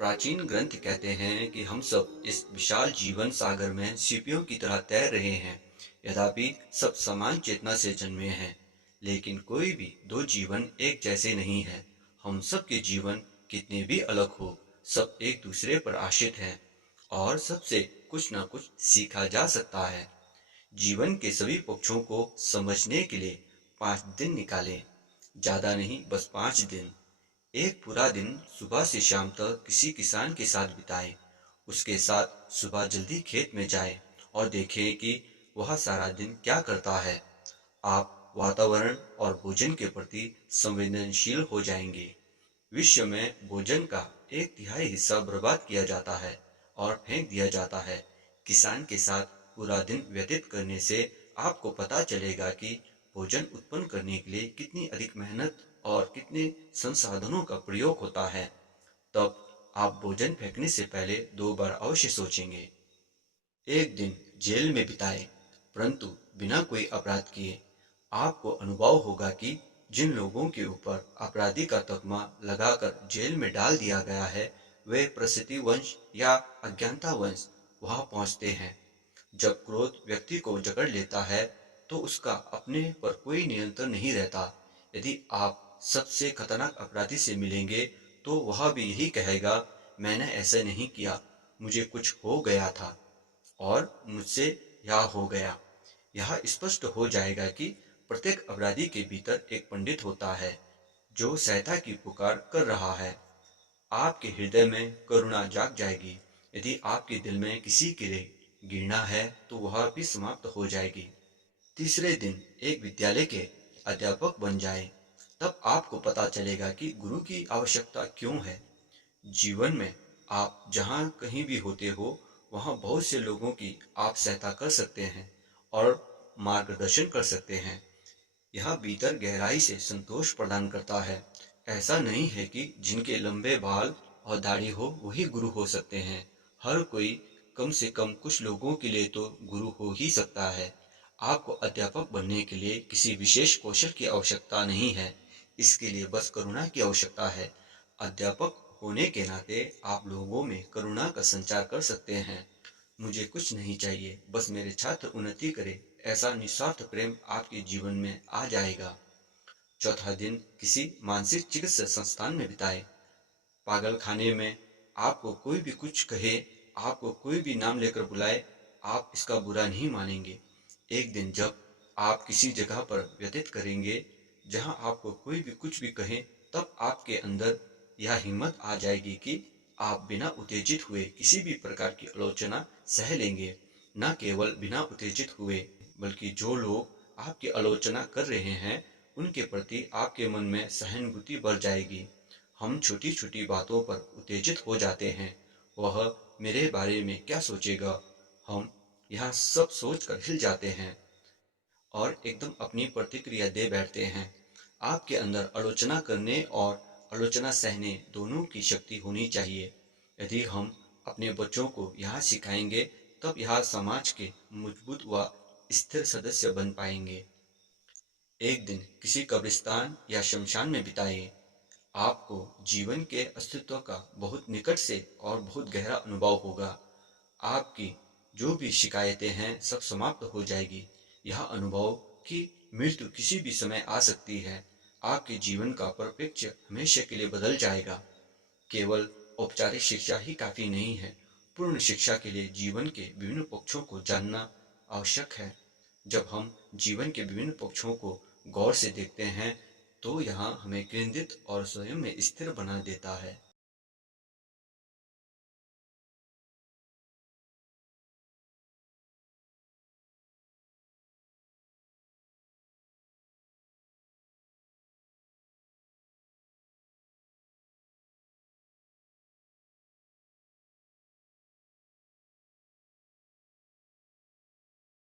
प्राचीन ग्रंथ कहते हैं कि हम सब इस विशाल जीवन सागर में सीपियों की तरह तैर रहे हैं। यद्यपि सब समान चेतना से जन्मे हैं, लेकिन कोई भी दो जीवन एक जैसे नहीं है। हम सब के जीवन कितने भी अलग हो, सब एक दूसरे पर आश्रित हैं और सबसे कुछ न कुछ सीखा जा सकता है। जीवन के सभी पक्षों को समझने के लिए 5 दिन निकालें। ज्यादा नहीं, बस 5 दिन। एक पूरा दिन सुबह से शाम तक किसी किसान के साथ बिताएं। उसके साथ सुबह जल्दी खेत में जाएं और देखें कि वह सारा दिन क्या करता है। आप वातावरण और भोजन के प्रति संवेदनशील हो जाएंगे। विश्व में भोजन का 1/3 हिस्सा बर्बाद किया जाता है और फेंक दिया जाता है। किसान के साथ पूरा दिन व्यतीत करने से आपको पता चलेगा कि भोजन उत्पन्न करने के लिए कितनी अधिक मेहनत और कितने संसाधनों का प्रयोग होता है। तब आप भोजन फेंकने से पहले 2 बार अवश्य सोचेंगे। एक दिन जेल में बिताए, परंतु बिना कोई अपराध किए। आपको अनुभव होगा कि जिन लोगों के ऊपर अपराधी का तकमा लगाकर जेल में डाल दिया गया है, वे प्रसिद्धि वंश या अज्ञानता वंश वहां पहुंचते हैं। जब क्रोध व्यक्ति को जकड़ लेता है तो उसका अपने पर कोई नियंत्रण नहीं रहता। यदि आप सबसे खतरनाक अपराधी से मिलेंगे तो वह भी यही कहेगा, मैंने ऐसा नहीं किया, मुझे कुछ हो गया था और मुझसे यह हो गया। यह स्पष्ट हो जाएगा कि प्रत्येक अपराधी के भीतर एक पंडित होता है जो सहायता की पुकार कर रहा है। आपके हृदय में करुणा जाग जाएगी। यदि आपके दिल में किसी के लिए घृणा है तो वह भी समाप्त हो जाएगी। तीसरे दिन एक विद्यालय के अध्यापक बन जाए, तब आपको पता चलेगा कि गुरु की आवश्यकता क्यों है। जीवन में आप जहाँ कहीं भी होते हो, वहाँ बहुत से लोगों की आप सहायता कर सकते हैं और मार्गदर्शन कर सकते हैं। यह भीतर गहराई से संतोष प्रदान करता है। ऐसा नहीं है कि जिनके लंबे बाल और दाढ़ी हो वही गुरु हो सकते हैं। हर कोई कम से कम कुछ लोगों के लिए तो गुरु हो ही सकता है। आपको अध्यापक बनने के लिए किसी विशेष कौशल की आवश्यकता नहीं है, इसके लिए बस करुणा की आवश्यकता है। अध्यापक होने के नाते आप लोगों में करुणा का संचार कर सकते हैं। मुझे कुछ नहीं चाहिए, बस मेरे छात्र उन्नति करें, ऐसा निस्वार्थ प्रेम आपके जीवन में आ जाएगा। चौथा दिन किसी मानसिक चिकित्सा संस्थान में बिताए। पागल खाने में आपको कोई भी कुछ कहे, आपको कोई भी नाम लेकर बुलाए, आप इसका बुरा नहीं मानेंगे। एक दिन जब आप किसी जगह पर व्यतीत करेंगे जहां आपको कोई भी कुछ भी कहे, तब आपके अंदर यह हिम्मत आ जाएगी कि आप बिना उत्तेजित हुए किसी भी प्रकार की आलोचना सह लेंगे। न केवल बिना उत्तेजित हुए, बल्कि जो लोग आपकी आलोचना कर रहे हैं उनके प्रति आपके मन में सहानुभूति बढ़ जाएगी। हम छोटी छोटी बातों पर उत्तेजित हो जाते हैं। वह मेरे बारे में क्या सोचेगा, हम यह सब सोचकर हिल जाते हैं और एकदम अपनी प्रतिक्रिया दे बैठते हैं। आपके अंदर आलोचना करने और आलोचना सहने दोनों की शक्ति होनी चाहिए। यदि हम अपने बच्चों को यह सिखाएंगे, तब यह समाज के मजबूत व स्थिर सदस्य बन पाएंगे। एक दिन किसी कब्रिस्तान या शमशान में बिताइए। आपको जीवन के अस्तित्व का बहुत निकट से और बहुत गहरा अनुभव होगा। आपकी जो भी शिकायतें हैं सब समाप्त हो जाएगी। यह अनुभव कि मृत्यु किसी भी समय आ सकती है, आपके जीवन का परिप्रेक्ष्य हमेशा के लिए बदल जाएगा। केवल औपचारिक शिक्षा ही काफी नहीं है, पूर्ण शिक्षा के लिए जीवन के विभिन्न पक्षों को जानना आवश्यक है। जब हम जीवन के विभिन्न पक्षों को गौर से देखते हैं तो यह हमें केंद्रित और स्वयं में स्थिर बना देता है।